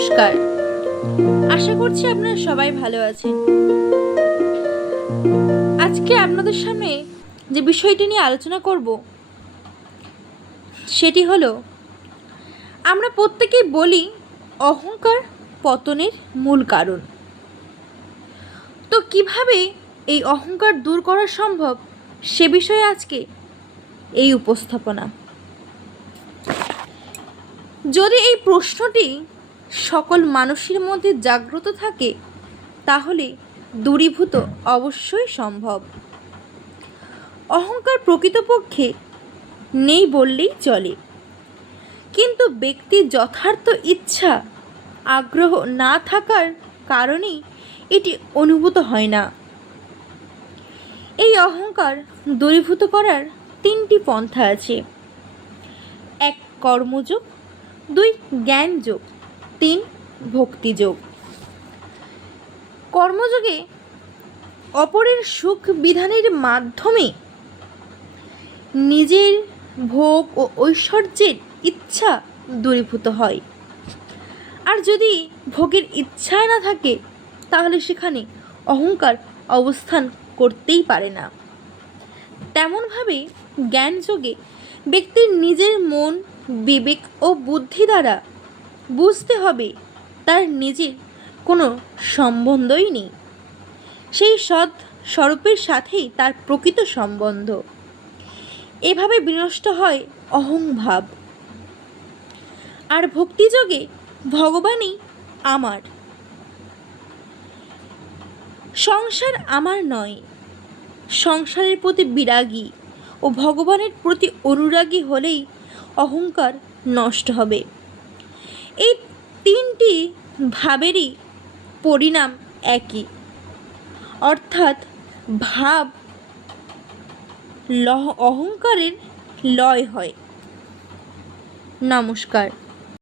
নমস্কার। আশা করছি আপনারা সবাই ভালো আছেন। আজকে আপনাদের সামনে যে বিষয়টি নিয়ে আলোচনা করব সেটি হলো, আমরা প্রত্যেকেই বলি অহংকার পতনের মূল কারণ। তো কিভাবে এই অহংকার দূর করা সম্ভব সে বিষয়ে আজকে এই উপস্থাপনা। যদি এই প্রশ্নটি সকল মানুষের মধ্যে জাগ্রত থাকে তাহলে দূরীভূত অবশ্যই সম্ভব। অহংকার প্রকৃতপক্ষে নেই বললেই চলে, কিন্তু ব্যক্তির যথার্থ ইচ্ছা আগ্রহ না থাকার কারণেই এটি অনুভূত হয় না। এই অহংকার দূরীভূত করার 3টি পন্থা আছে। 1. কর্মযোগ, 2. জ্ঞানযোগ, 3. ভক্তিযোগ। কর্মযোগে অপরের সুখ বিধানের মাধ্যমে নিজের ভোগ ও ঐশ্বর্যের ইচ্ছা দূরীভূত হয়। আর যদি ভোগের ইচ্ছাই না থাকে তাহলে সেখানে অহংকার অবস্থান করতেই পারে না। তেমনভাবে জ্ঞানযোগে ব্যক্তির নিজের মন, বিবেক ও বুদ্ধি দ্বারা বুঝতে হবে তার নিজের কোনো সম্বন্ধই নেই, সেই সৎ স্বরূপের সাথেই তার প্রকৃত সম্বন্ধ। এভাবে বিনষ্ট হয় অহংভাব। আর ভক্তিযোগে ভগবানই আমার, সংসার আমার নয়, সংসারের প্রতি বিরাগী ও ভগবানের প্রতি অনুরাগী হলেই অহংকার নষ্ট হবে। এই 3টি ভাবেরই পরিণাম একই, অর্থাৎ ভাব অহংকারের লয় হয়। নমস্কার।